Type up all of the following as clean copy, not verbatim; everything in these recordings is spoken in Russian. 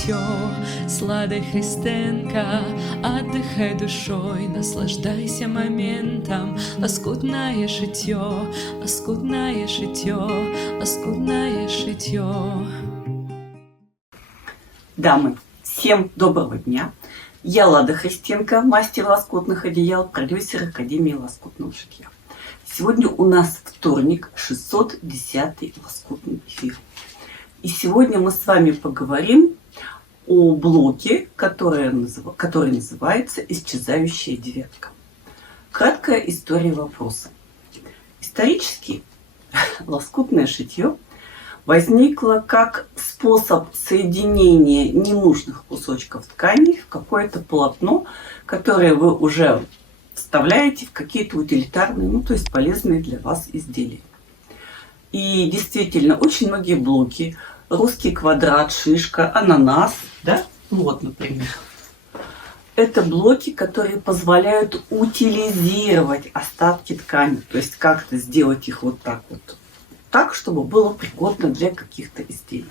шитье, сладой Христенко, отдыхай душой, наслаждайся моментом. Лоскутное шитье, лоскутное шитье, лоскутное шитье. Дамы, всем доброго дня! Я Лада Христенко, мастер лоскутных одеял, продюсер Академии лоскутного шитья. Сегодня у нас вторник, 610-й лоскутный эфир. И сегодня мы с вами поговорим о блоке, который называется «Исчезающая девятка». Краткая история вопроса. Исторически лоскутное шитье возникло как способ соединения ненужных кусочков ткани в какое-то полотно, которое вы уже вставляете в какие-то утилитарные, то есть полезные для вас изделия. И действительно, очень многие блоки, русский квадрат, шишка, ананас, да, вот, например, это блоки, которые позволяют утилизировать остатки ткани, то есть как-то сделать их вот так, чтобы было пригодно для каких-то изделий.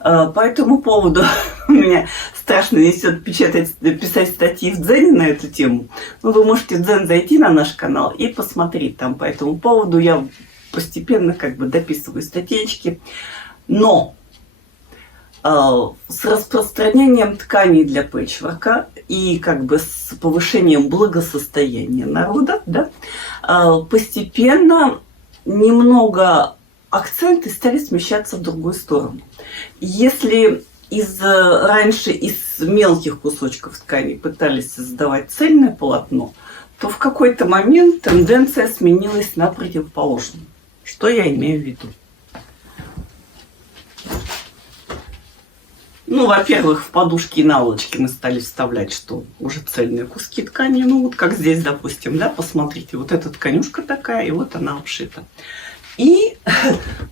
По этому поводу у меня страшно несет писать статьи в Дзене на эту тему. Но вы можете в Дзен зайти на наш канал и посмотреть там по этому поводу. Я постепенно дописываю статейки. Но с распространением тканей для пэтчворка и с повышением благосостояния народа, да, постепенно немного акценты стали смещаться в другую сторону. Если раньше из мелких кусочков ткани пытались создавать цельное полотно, то в какой-то момент тенденция сменилась на противоположную. Что я имею в виду? Во-первых, в подушки и наволочки мы стали вставлять, что уже цельные куски ткани. Вот как здесь, допустим, да, посмотрите, вот эта тканюшка такая, и вот она обшита. И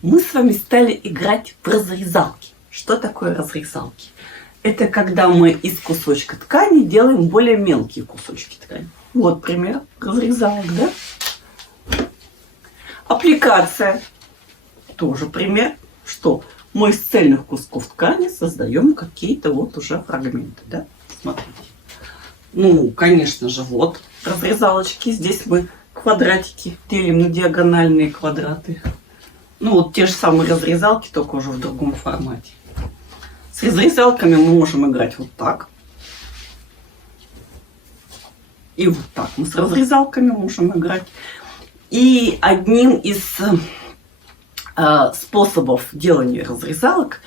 мы с вами стали играть в разрезалки. Что такое разрезалки? Это когда мы из кусочка ткани делаем более мелкие кусочки ткани. Вот пример разрезалок, да? Аппликация. Тоже пример, что мы из цельных кусков ткани создаем какие-то уже фрагменты, да? Смотрите. Конечно же, вот разрезалочки. Здесь мы квадратики делим на диагональные квадраты. Те же самые разрезалки, только уже в другом формате. С разрезалками мы можем играть вот так. И вот так мы с разрезалками можем играть. И одним из способов делания разрезалок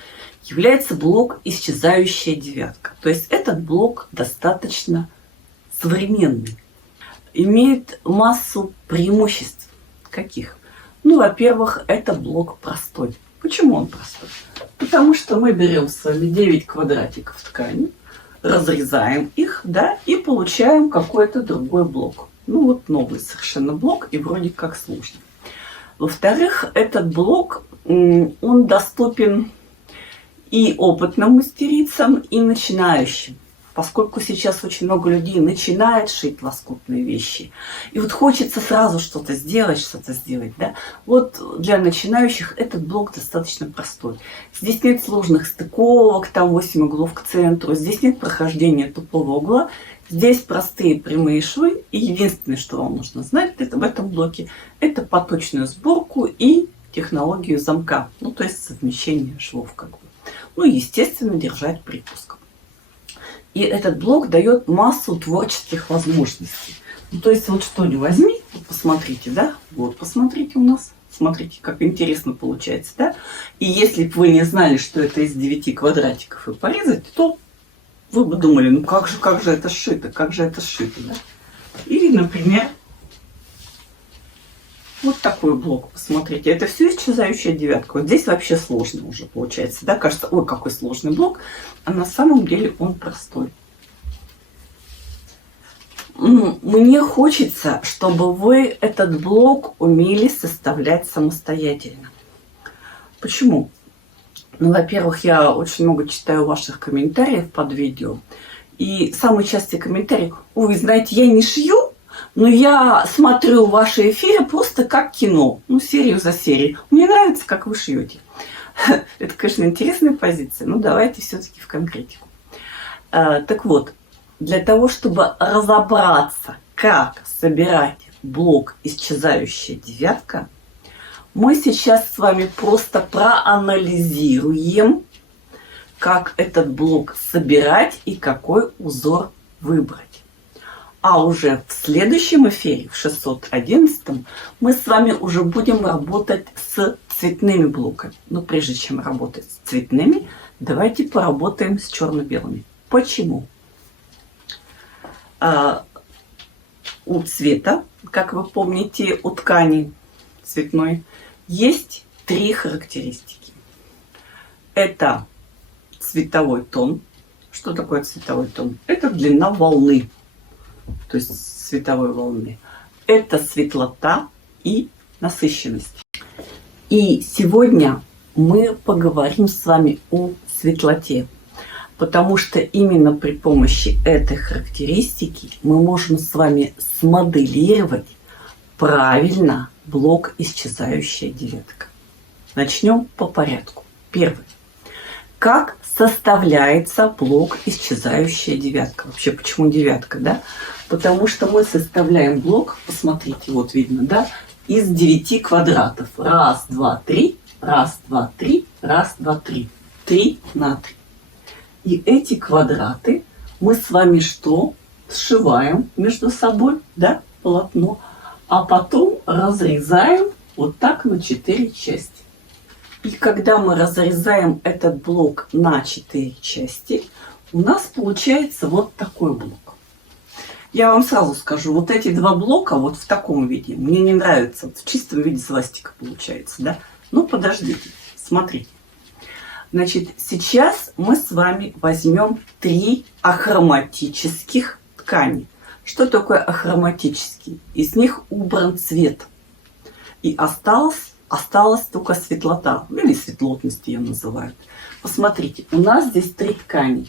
является блок «Исчезающая девятка». То есть этот блок достаточно современный. Имеет массу преимуществ. Каких? Во-первых, это блок простой. Почему он простой? Потому что мы берем с вами 9 квадратиков ткани, разрезаем их, да, и получаем какой-то другой блок. Новый совершенно блок и вроде как сложный. Во-вторых, этот блок, он доступен и опытным мастерицам, и начинающим. Поскольку сейчас очень много людей начинает шить лоскутные вещи. И хочется сразу что-то сделать, да. Для начинающих этот блок достаточно простой. Здесь нет сложных стыковок, там 8 углов к центру, здесь нет прохождения тупого угла. Здесь простые прямые швы. И единственное, что вам нужно знать в этом блоке, это поточную сборку и технологию замка. То есть совмещение швов естественно, держать припуском. И этот блок дает массу творческих возможностей. То есть что ни возьми, посмотрите, да? Посмотрите у нас. Смотрите, как интересно получается, да? И если бы вы не знали, что это из 9 квадратиков и порезать, то вы бы думали, как же это сшито, да? Или, например, вот такой блок, посмотрите. Это все исчезающая девятка. Здесь вообще сложно уже получается, да? Кажется, ой, какой сложный блок. А на самом деле он простой. Мне хочется, чтобы вы этот блок умели составлять самостоятельно. Почему? Во-первых, я очень много читаю ваших комментариев под видео. И самый частый комментарий: ой, знаете, я не шью, но я смотрю ваши эфиры просто как кино. Серию за серией. Мне нравится, как вы шьете. Это, конечно, интересная позиция, но давайте все-таки в конкретику. Так вот, для того, чтобы разобраться, как собирать блок «Исчезающая девятка», мы сейчас с вами просто проанализируем, как этот блок собирать и какой узор выбрать. А уже в следующем эфире, в 611, мы с вами уже будем работать с цветными блоками. Но прежде чем работать с цветными, давайте поработаем с черно-белыми. Почему? У цвета, как вы помните, у ткани цветной, есть 3 характеристики. Это цветовой тон. Что такое цветовой тон? Это длина волны, то есть световой волны. Это светлота и насыщенность. И сегодня мы поговорим с вами о светлоте, потому что именно при помощи этой характеристики мы можем с вами смоделировать правильно блок «Исчезающая девятка». Начнем по порядку. Первый. Как составляется блок «Исчезающая девятка»? Вообще, почему девятка, да? Потому что мы составляем блок, посмотрите, вот видно, да, из 9 квадратов. Раз, два, три, раз, два, три, раз, два, три. 3 на 3. И эти квадраты мы с вами что? Сшиваем между собой, да, полотно, а потом разрезаем вот так на 4 части. И когда мы разрезаем этот блок на 4 части, у нас получается вот такой блок. Я вам сразу скажу, вот эти 2 блока вот в таком виде мне не нравятся. В чистом виде свастика получается, да? Ну, подождите, смотрите. Значит, сейчас мы с вами возьмем 3 ахроматических ткани. Что такое ахроматические? Из них убран цвет. И осталась только светлота, или светлотность ее называют. Посмотрите, у нас здесь 3 ткани.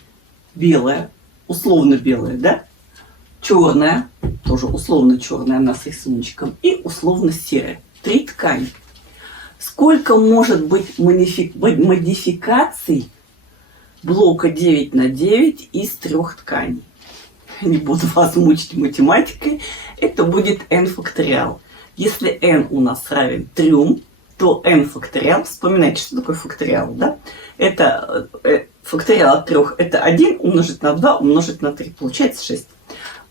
Белая, условно белая, да? Черная, тоже условно черная, она с рисуночком. И условно серая. 3 ткани. Сколько может быть модификаций блока 9 на 9 из 3 тканей? Не буду вас мучить математикой. Это будет n факториал. Если n у нас равен 3, то n факториал, вспоминайте, что такое факториал, да? Это факториал от 3, это 1 умножить на 2 умножить на 3, получается 6.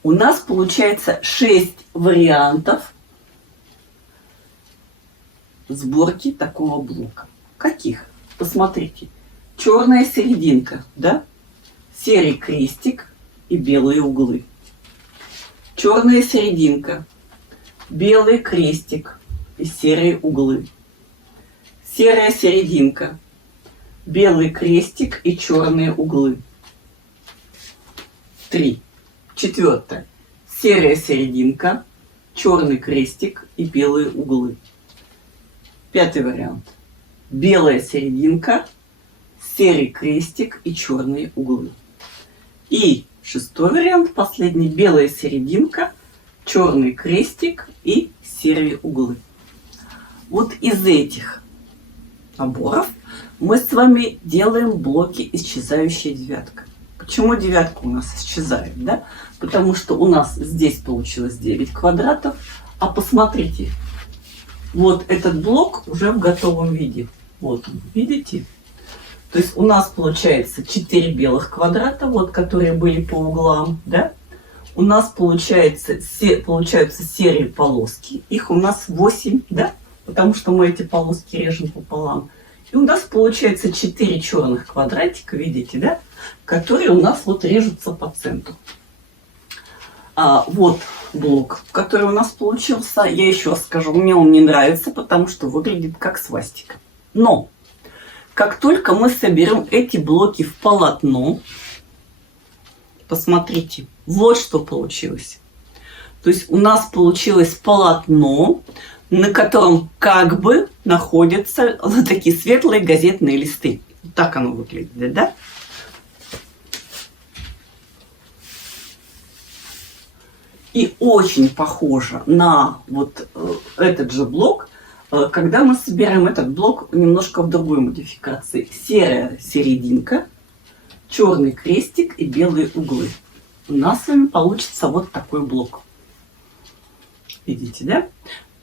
У нас получается 6 вариантов сборки такого блока. Каких? Посмотрите. Черная серединка, да? Серый крестик и белые углы. Черная серединка, белый крестик и серые углы. Серая серединка, белый крестик и черные углы. 3. 4. Серая серединка, черный крестик и белые углы. 5 вариант. Белая серединка, серый крестик и черные углы. И 6 вариант, последний, белая серединка, черный крестик и серые углы. Вот из этих наборов мы с вами делаем блоки «Исчезающая девятка». Почему девятка у нас исчезает, да? Потому что у нас здесь получилось 9 квадратов, а посмотрите, вот этот блок уже в готовом виде. Вот он, видите? То есть у нас получается 4 белых квадрата, вот, которые были по углам, да? У нас получаются серые полоски. Их у нас 8, да? Потому что мы эти полоски режем пополам. И у нас получается 4 черных квадратика, видите, да? Которые у нас вот режутся по центру. Вот блок, который у нас получился. Я еще раз скажу, мне он не нравится, потому что выглядит как свастика. Но как только мы соберем эти блоки в полотно, посмотрите, вот что получилось. То есть у нас получилось полотно, на котором как бы находятся вот такие светлые газетные листы. Так оно выглядит, да? И очень похоже на вот этот же блок, Когда мы собираем этот блок немножко в другой модификации. Серая серединка, черный крестик и белые углы. У нас с вами получится вот такой блок. Видите, да?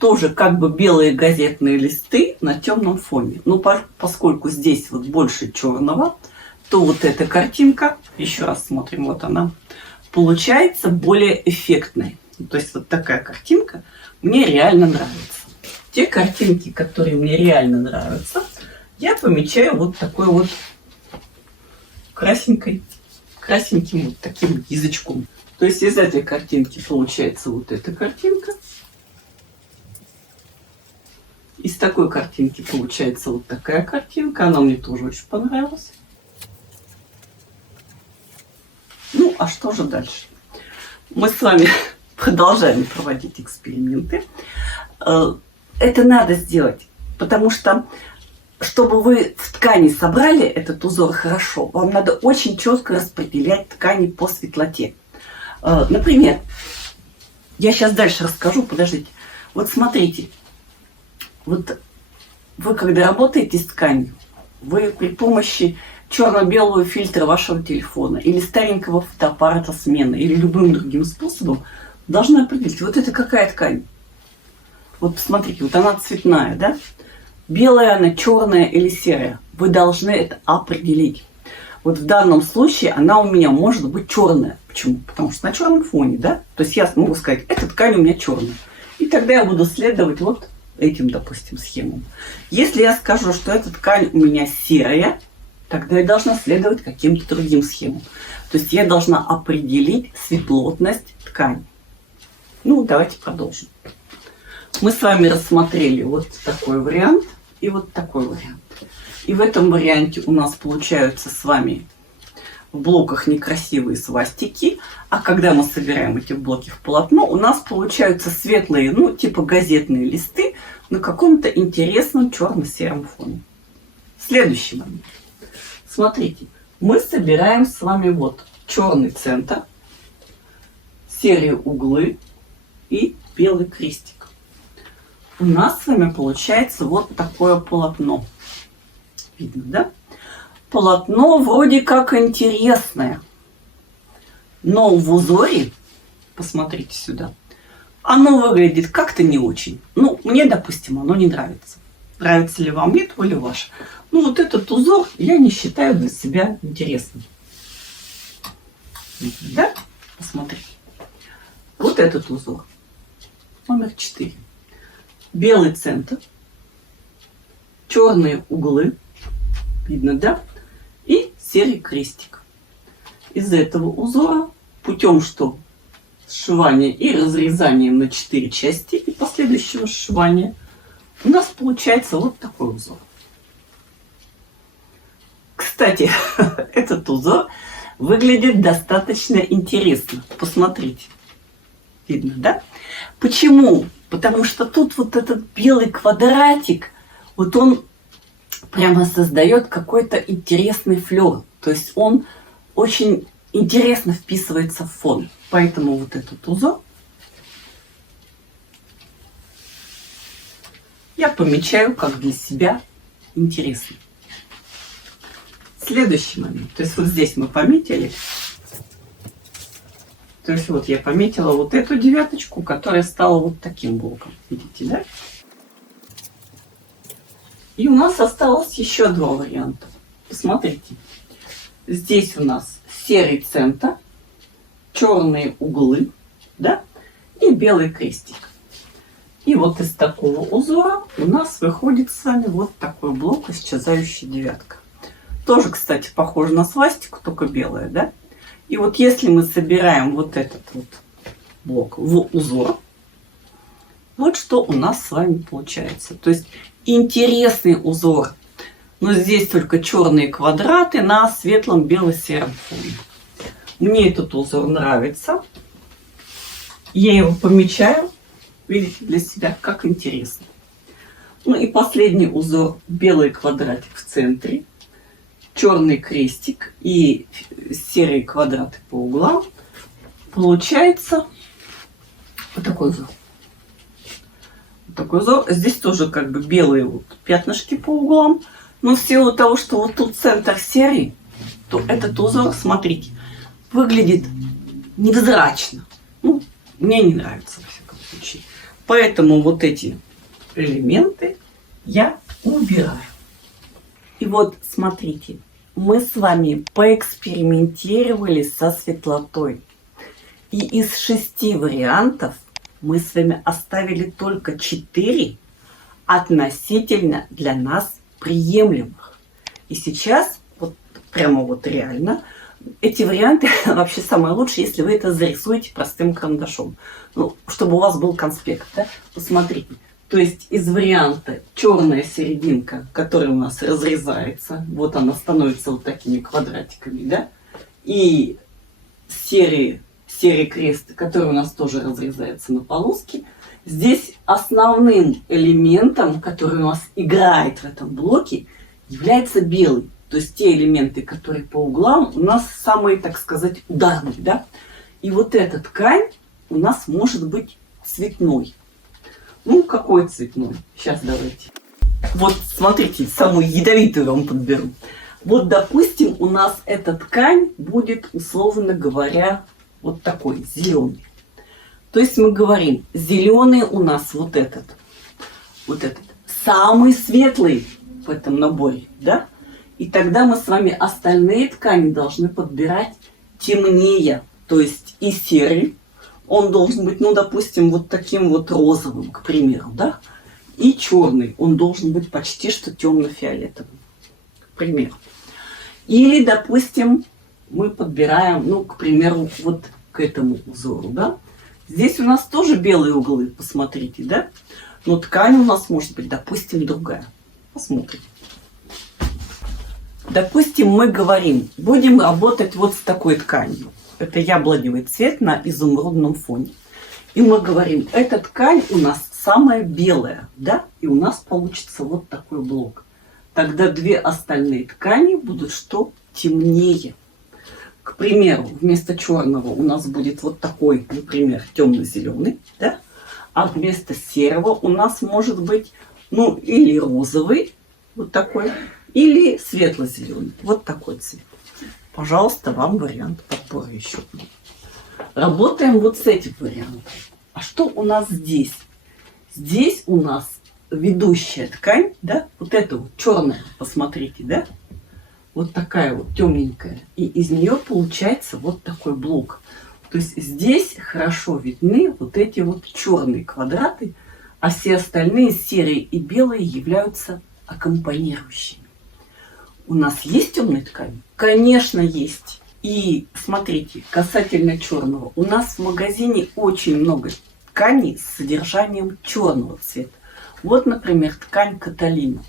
Тоже как бы белые газетные листы на темном фоне. Но поскольку здесь вот больше черного, то вот эта картинка, еще раз смотрим, вот она, получается более эффектной. То есть вот такая картинка мне реально нравится. Те картинки, которые мне реально нравятся, я помечаю вот такой вот красненьким вот таким язычком. То есть из этой картинки получается вот эта картинка. Из такой картинки получается вот такая картинка. Она мне тоже очень понравилась. Ну, а что же дальше? Мы с вами продолжаем проводить эксперименты. Это надо сделать, потому что, чтобы вы в ткани собрали этот узор хорошо, вам надо очень четко распределять ткани по светлоте. Например, я сейчас дальше расскажу, подождите. Вот смотрите, вот вы когда работаете с тканью, вы при помощи черно-белого фильтра вашего телефона или старенького фотоаппарата смены или любым другим способом должны определить, вот это какая ткань. Вот посмотрите, вот она цветная, да? Белая она, черная или серая. Вы должны это определить. Вот в данном случае она у меня может быть черная. Почему? Потому что на черном фоне, да? То есть я могу сказать, эта ткань у меня черная. И тогда я буду следовать вот этим, допустим, схемам. Если я скажу, что эта ткань у меня серая, тогда я должна следовать каким-то другим схемам. То есть я должна определить светлотность ткани. Ну, давайте продолжим. Мы с вами рассмотрели вот такой вариант и вот такой вариант. И в этом варианте у нас получаются с вами в блоках некрасивые свастики. А когда мы собираем эти блоки в полотно, у нас получаются светлые, ну, типа газетные листы на каком-то интересном черно-сером фоне. Следующий момент. Смотрите, мы собираем с вами вот черный центр, серые углы и белый крестик. У нас с вами получается вот такое полотно. Видно, да? Полотно вроде как интересное, но в узоре, посмотрите сюда, оно выглядит как-то не очень. Ну, мне, допустим, оно не нравится. Нравится ли вам, нет, воля ваша. Ну, вот этот узор я не считаю для себя интересным. Видно, да? Посмотрите. Вот этот узор. Номер 4. Белый центр, черные углы, видно, да, и серый крестик. Из этого узора путем что? Сшивания и разрезания на 4 части и последующего сшивания у нас получается вот такой узор. Кстати, этот узор выглядит достаточно интересно. Посмотрите. Видно, да? Почему? Потому что тут вот этот белый квадратик, вот он прямо создает какой-то интересный флер. То есть он очень интересно вписывается в фон. Поэтому вот этот узор я помечаю как для себя интересный. Следующий момент. То есть вот здесь мы пометили. То есть вот я пометила вот эту девяточку, которая стала вот таким блоком. Видите, да? И у нас осталось еще два варианта. Посмотрите. Здесь у нас серый центр, черные углы, да? И белый крестик. И вот из такого узора у нас выходит с вами вот такой блок, исчезающая девятка. Тоже, кстати, похоже на свастику, только белая, да? И вот если мы собираем вот этот вот блок в узор, вот что у нас с вами получается. То есть интересный узор. Но здесь только черные квадраты на светлом бело-сером фоне. Мне этот узор нравится. Я его помечаю, видите, для себя, как интересно. Ну и последний узор. Белый квадратик в центре. Черный крестик и серые квадраты по углам. Получается вот такой узор. Вот такой узор. Здесь тоже как бы белые вот пятнышки по углам. Но в силу того, что вот тут центр серый, то этот узор, смотрите, выглядит невзрачно. Ну, мне не нравится, во всяком случае. Поэтому вот эти элементы я убираю. И вот, смотрите, мы с вами поэкспериментировали со светлотой. И из 6 вариантов мы с вами оставили только 4 относительно для нас приемлемых. И сейчас, вот прямо вот реально, эти варианты вообще самое лучшее, если вы это зарисуете простым карандашом. Ну, чтобы у вас был конспект, да? Посмотрите. То есть из варианта черная серединка, которая у нас разрезается, вот она становится вот такими квадратиками, да? И серый крест, который у нас тоже разрезается на полоски. Здесь основным элементом, который у нас играет в этом блоке, является белый. То есть те элементы, которые по углам, у нас самые, так сказать, ударные, да? И вот эта ткань у нас может быть цветной. Ну, какой цветной? Сейчас давайте. Вот, смотрите, самую ядовитую вам подберу. Вот, допустим, у нас эта ткань будет, условно говоря, вот такой, зеленый. То есть мы говорим, зеленый у нас вот этот, самый светлый в этом наборе, да? И тогда мы с вами остальные ткани должны подбирать темнее. То есть и серый, он должен быть, ну, допустим, вот таким вот розовым, к примеру, да? И черный, он должен быть почти что темно-фиолетовым, к примеру. Или, допустим, мы подбираем, ну, к примеру, вот к этому узору, да? Здесь у нас тоже белые углы, посмотрите, да? Но ткань у нас может быть, допустим, другая. Посмотрим. Допустим, мы говорим, будем работать вот с такой тканью. Это яблоневый цвет на изумрудном фоне. И мы говорим, эта ткань у нас самая белая, да? И у нас получится вот такой блок. Тогда 2 остальные ткани будут что? Темнее. К примеру, вместо черного у нас будет вот такой, например, темно-зеленый, да? А вместо серого у нас может быть, ну, или розовый, вот такой, или светло-зеленый, вот такой цвет. Пожалуйста, вам вариант подбора еще. Работаем вот с этим вариантом. А что у нас здесь? Здесь у нас ведущая ткань, да? Вот эта вот черная, посмотрите, да? Вот такая вот темненькая. И из нее получается вот такой блок. То есть здесь хорошо видны вот эти вот черные квадраты, а все остальные серые и белые являются аккомпанирующими. У нас есть темная ткань? Конечно, есть. И смотрите, касательно черного. У нас в магазине очень много тканей с содержанием черного цвета. Вот, например, ткань Каталина.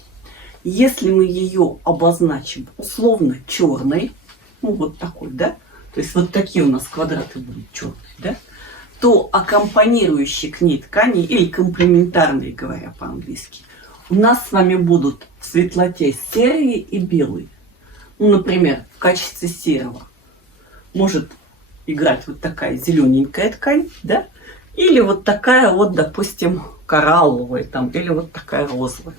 Если мы ее обозначим условно черной, ну вот такой, да, то есть вот такие у нас квадраты будут черные, да, то аккомпанирующие к ней ткани, или комплементарные, говоря по-английски, у нас с вами будут в светлоте серые и белые. Ну, например, в качестве серого может играть вот такая зелененькая ткань, да, или вот такая вот, допустим, коралловая там, или вот такая розовая.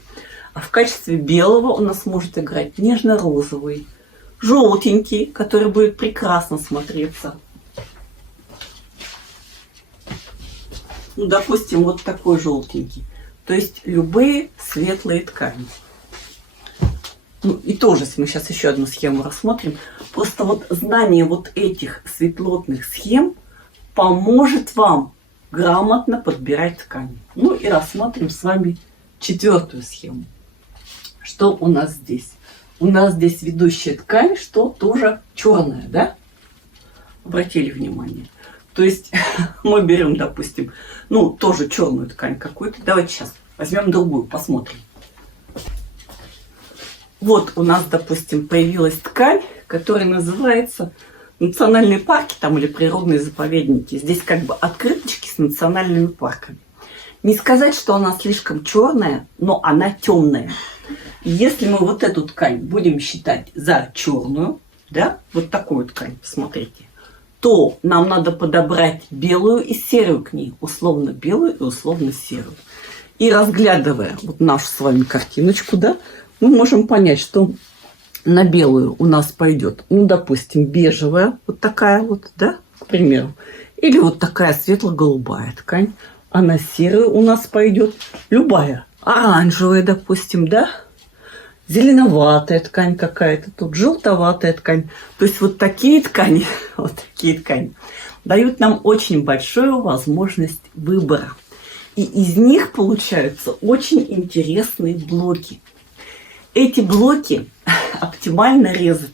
А в качестве белого у нас может играть нежно-розовый, желтенький, который будет прекрасно смотреться. Ну, допустим, вот такой желтенький. То есть любые светлые ткани. Ну, и тоже, если мы сейчас еще одну схему рассмотрим, просто вот знание вот этих светлотных схем поможет вам грамотно подбирать ткани. Ну и рассмотрим с вами 4-ю схему. Что у нас здесь? У нас здесь ведущая ткань, что тоже черная, да? Обратили внимание. То есть мы берем, допустим, ну, тоже черную ткань какую-то. Давайте сейчас возьмем другую, посмотрим. Вот у нас, допустим, появилась ткань, которая называется национальные парки там, или природные заповедники. Здесь как бы открыточки с национальными парками. Не сказать, что она слишком черная, но она темная. Если мы вот эту ткань будем считать за черную, да, вот такую ткань, посмотрите, то нам надо подобрать белую и серую к ней, условно белую и условно серую. И разглядывая вот нашу с вами картиночку, да, мы можем понять, что на белую у нас пойдет, ну, допустим, бежевая, вот такая вот, да, к примеру. Или вот такая светло-голубая ткань. А на серую у нас пойдет любая. Оранжевая, допустим, да? Зеленоватая ткань какая-то, тут желтоватая ткань. То есть вот такие ткани, дают нам очень большую возможность выбора. И из них получаются очень интересные блоки. Эти блоки оптимально резать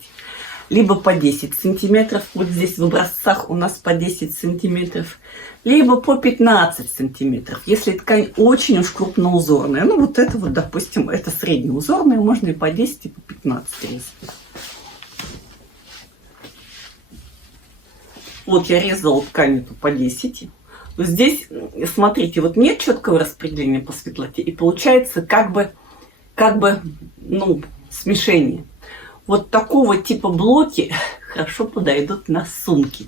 либо по 10 сантиметров, вот здесь в образцах у нас по 10 сантиметров, либо по 15 сантиметров, если ткань очень уж крупноузорная. Ну, вот это вот, допустим, это среднеузорная, можно и по 10, и по 15 резать. Вот я резала ткань эту по 10. Здесь, смотрите, вот нет четкого распределения по светлоте, и получается как бы, ну, смешение. Вот такого типа блоки хорошо подойдут на сумки.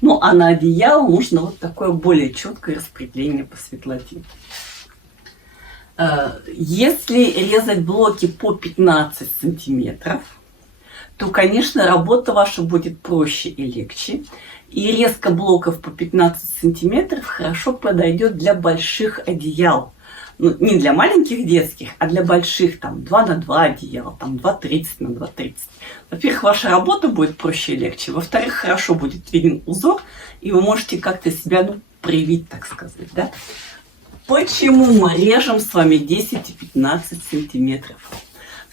Ну, а на одеяло нужно вот такое более четкое распределение по светлоте. Если резать блоки по 15 сантиметров, то, конечно, работа ваша будет проще и легче. И резка блоков по 15 сантиметров хорошо подойдет для больших одеял. Ну, не для маленьких детских, а для больших, там, 2 на 2 одеяла, там, 2,30 на 2,30. Во-первых, ваша работа будет проще и легче. Во-вторых, хорошо будет виден узор, и вы можете как-то себя, ну, проявить, так сказать, да? Почему мы режем с вами 10 и 15 сантиметров?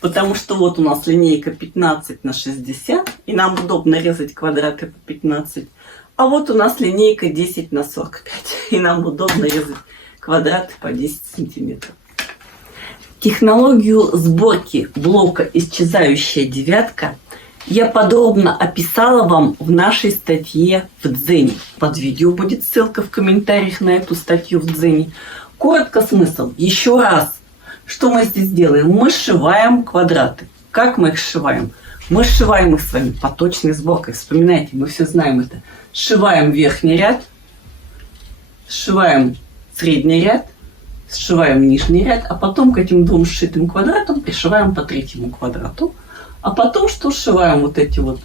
Потому что вот у нас линейка 15 на 60, и нам удобно резать квадраты по 15. А вот у нас линейка 10 на 45, и нам удобно резать квадраты по 10 сантиметров. Технологию сборки блока «Исчезающая девятка» я подробно описала вам в нашей статье в Дзене. Под видео будет ссылка в комментариях на эту статью в Дзене. Коротко смысл. Еще раз. Что мы здесь делаем? Мы сшиваем квадраты. Как мы их сшиваем? Мы сшиваем их с вами поточной сборкой. Вспоминайте, мы все знаем это. Сшиваем верхний ряд, сшиваем средний ряд, сшиваем нижний ряд, а потом к этим двум сшитым квадратам пришиваем по третьему квадрату. А потом что? Сшиваем вот эти вот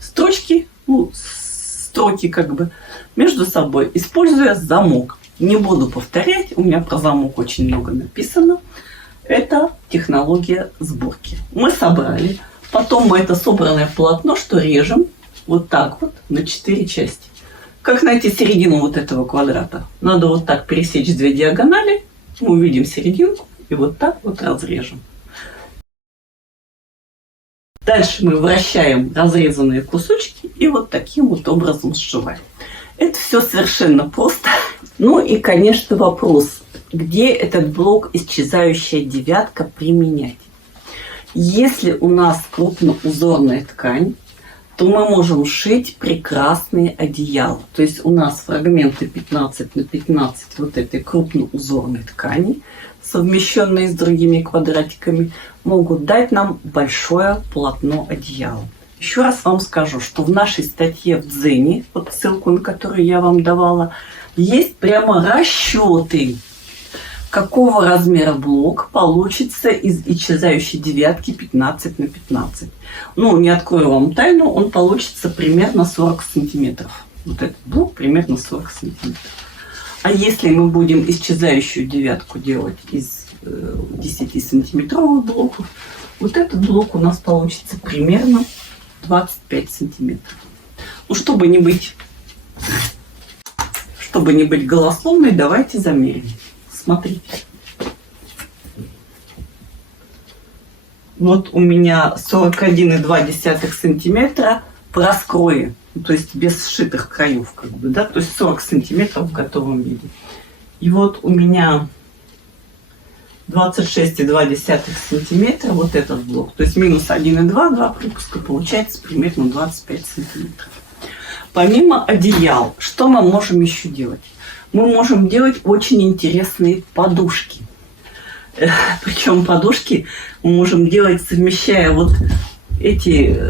строчки, ну, строки как бы между собой, используя замок. Не буду повторять, у меня про замок очень много написано. Это технология сборки. Мы собрали, потом мы это собранное полотно, что режем вот так вот на 4 части. Как найти середину вот этого квадрата? Надо вот так пересечь 2 диагонали, мы увидим серединку и вот так вот разрежем. Дальше мы вращаем разрезанные кусочки и вот таким вот образом сшиваем. Это все совершенно просто. Ну и, конечно, вопрос, где этот блок «Исчезающая девятка» применять? Если у нас крупноузорная ткань, то мы можем шить прекрасные одеяла. То есть у нас фрагменты 15 на 15 вот этой крупноузорной ткани, совмещенные с другими квадратиками, могут дать нам большое полотно одеяла. Еще раз вам скажу, что в нашей статье в Дзене, вот ссылку на которую я вам давала, есть прямо расчеты, какого размера блок получится из исчезающей девятки 15 на 15. Ну, не открою вам тайну, он получится примерно 40 сантиметров. Вот этот блок примерно 40 сантиметров. А если мы будем исчезающую девятку делать из 10-сантиметровых блоков, вот этот блок у нас получится примерно 25 сантиметров. Ну, чтобы не быть голословной, давайте замерим. Смотрите. Вот у меня 41,2 сантиметра в раскрое, то есть без сшитых краев, как бы, да, то есть 40 сантиметров в готовом виде. И вот у меня 26,2 сантиметра вот этот блок, то есть минус 1,2, 2 припуска, получается примерно 25 сантиметров. Помимо одеял, что мы можем еще делать? Мы можем делать очень интересные подушки. Причем подушки мы можем делать, совмещая вот эти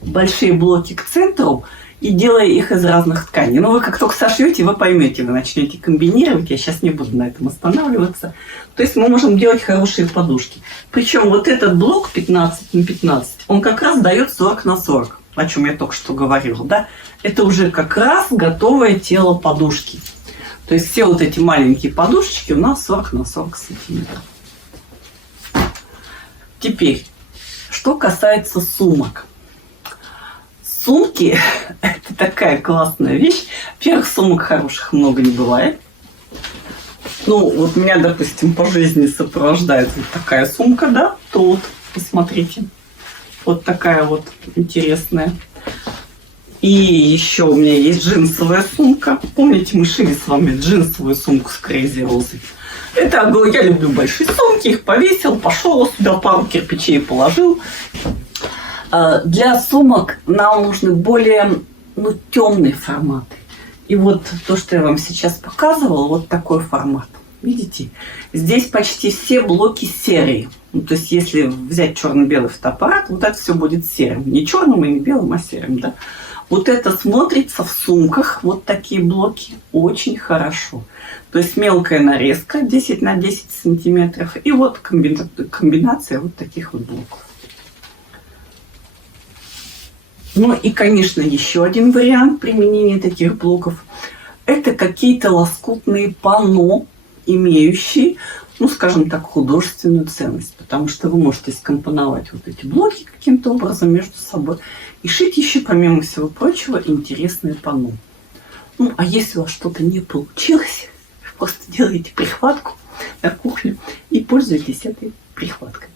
большие блоки к центру и делая их из разных тканей. Но вы как только сошьете, вы поймете, вы начнете комбинировать. Я сейчас не буду на этом останавливаться. То есть мы можем делать хорошие подушки. Причем вот этот блок 15 на 15, он как раз дает 40 на 40, о чем я только что говорила. Да? Это уже как раз готовое тело подушки. То есть все вот эти маленькие подушечки у нас 40 на 40 сантиметров. Теперь, что касается сумок. Сумки – это такая классная вещь. Во-первых, сумок хороших много не бывает. Ну, вот меня, допустим, по жизни сопровождает вот такая сумка, да, то вот, посмотрите, вот такая вот интересная. И еще у меня есть джинсовая сумка. Помните, мы шили с вами джинсовую сумку с Crazy Rose? Это я люблю большие сумки, их повесил, пошел сюда, пару кирпичей положил. Для сумок нам нужны более темные форматы. И вот то, что я вам сейчас показывала, вот такой формат. Видите? Здесь почти все блоки серые. Ну, то есть, если взять черно-белый фотоаппарат, вот это все будет серым. Не черным и не белым, а серым. Да? Вот это смотрится в сумках, вот такие блоки, очень хорошо. То есть мелкая нарезка 10 на 10 сантиметров. И вот комбинация вот таких вот блоков. Ну и, конечно, еще один вариант применения таких блоков – это какие-то лоскутные панно, имеющие, ну, скажем так, художественную ценность. Потому что вы можете скомпоновать вот эти блоки каким-то образом между собой и шить еще, помимо всего прочего, интересные панно. Ну, а если у вас что-то не получилось, вы просто делаете прихватку на кухню и пользуетесь этой прихваткой.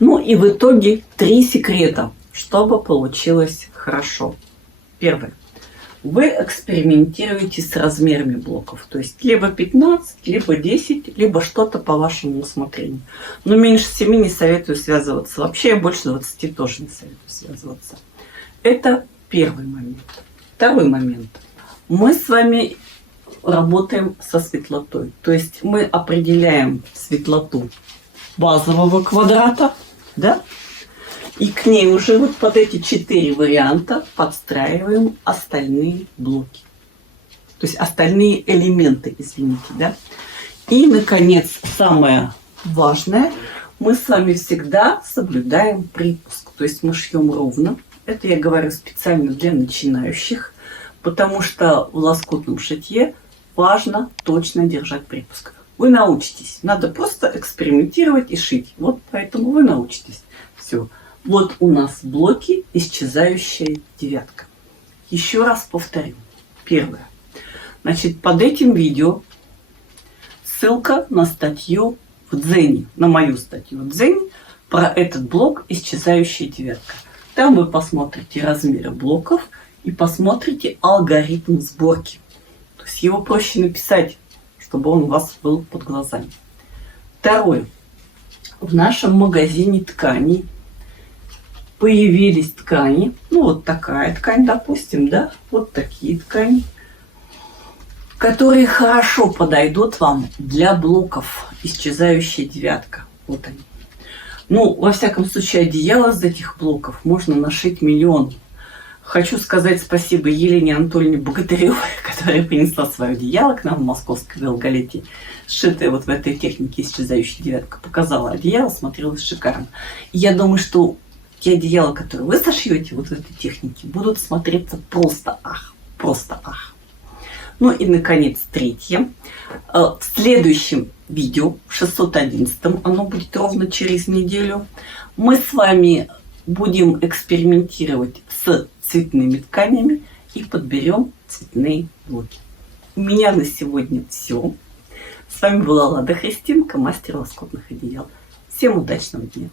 Ну и в итоге 3 секрета, чтобы получилось хорошо. Первое. Вы экспериментируете с размерами блоков. То есть либо 15, либо 10, либо что-то по вашему усмотрению. Но меньше 7 не советую связываться. Вообще больше 20 тоже не советую связываться. Это первый момент. Второй момент. Мы с вами работаем со светлотой. То есть мы определяем светлоту базового квадрата, да? И к ней уже вот под эти 4 варианта подстраиваем остальные блоки. То есть остальные элементы, извините, да. И, наконец, самое важное, мы с вами всегда соблюдаем припуск. То есть мы шьем ровно. Это я говорю специально для начинающих, потому что в лоскутном шитье важно точно держать припуск. Вы научитесь. Надо просто экспериментировать и шить. Вот поэтому вы научитесь. Все. Вот у нас блоки исчезающая девятка. Еще раз повторю. Первое. Значит, под этим видео ссылка на статью в Дзене, на мою статью в Дзене про этот блок исчезающая девятка. Там вы посмотрите размеры блоков и посмотрите алгоритм сборки. То есть его проще написать, чтобы он у вас был под глазами. Второе. В нашем магазине тканей появились ткани, ну вот такая ткань, допустим, да, вот такие ткани, которые хорошо подойдут вам для блоков исчезающая девятка. Вот они. Ну, во всяком случае, одеяло из этих блоков можно нашить миллион. Хочу сказать спасибо Елене Анатольевне Богатыревой, которая принесла свое одеяло к нам в московской долголетие, сшитое вот в этой технике исчезающая девятка. Показала одеяло, смотрелось шикарно. И я думаю, что те одеяла, которые вы сошьете вот в этой технике, будут смотреться просто ах. Просто ах. Ну и, наконец, третье. В следующем видео, в 611-м, оно будет ровно через неделю, мы с вами будем экспериментировать с цветными тканями и подберем цветные блоки. У меня на сегодня все. С вами была Лада Христинка, мастер лоскутных одеял. Всем удачного дня!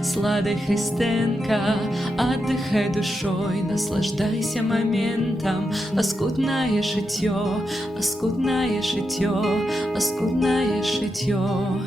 С Ладой Христенко, отдыхай душой, наслаждайся моментом. Лоскутное шитье, лоскутное шитье, лоскутное шитье.